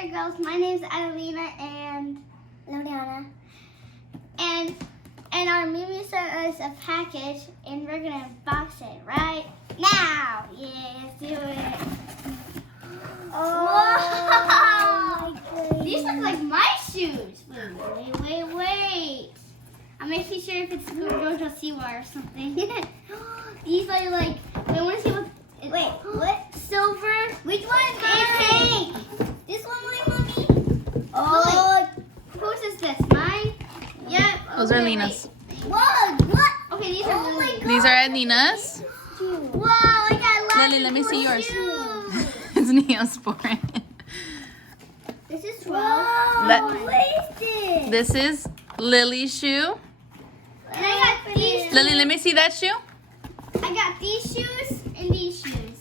there, girls. My name's Adelina and Liliana. And our Mimi sent us a package, and we're gonna unbox it right now. Yeah, let's do it. Oh, wow. These look like my shoes. Wait. I'm making sure if it's JoJo Siwa or something. These are like, I want to see what. Wait, what? Silver. Which one? It's pink. This one, my mommy. Oh, whose is this? Mine. Yep. Those are Lena's. Whoa, what? Okay, these are Lily's. These are Adina's. Whoa, I got lots. Lily, let me see yours. Shoes. It's Neosporin. This is 12. What is this? This is Lily's shoe. And I got these. Lily, let me see that shoe. I got these shoes and these shoes.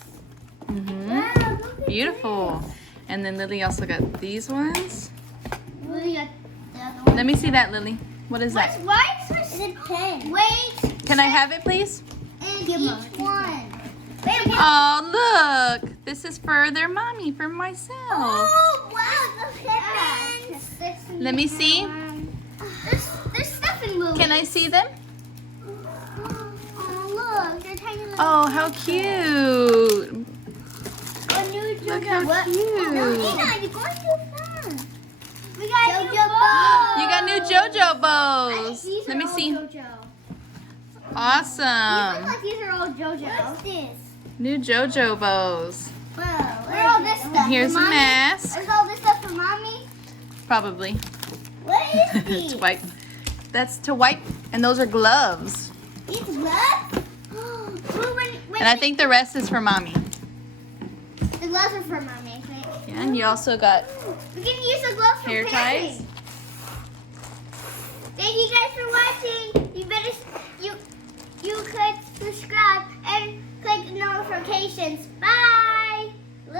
Wow, beautiful. And then Lily also got these ones. Lily got the other one. Let me see that, Lily. What is that? Why is there a pen? Wait. Can I have it, please? And each one. Oh, look. This is for their mommy, for myself. Oh, wow. The pens. Let me see. There's stuff in Lily. Can I see them? Oh, look. They're tiny little. Oh, how cute. Look how cute. No, Nina, you're going too fast. We got JoJo You got new JoJo bows. These Let are me all see. JoJo. Awesome. Like these are all JoJo. What's this? New JoJo bows. Whoa. Where's all this stuff? Here's a For Mommy? mask. Is all this stuff for mommy? Probably. What is these? To wipe. That's to wipe. And those are gloves. These gloves? And I think the rest is for mommy. The gloves are for mommy, I think. Yeah, and you also got We can use the gloves for hair painting. ties. Thank you guys for watching. You could subscribe and click the notifications. Bye.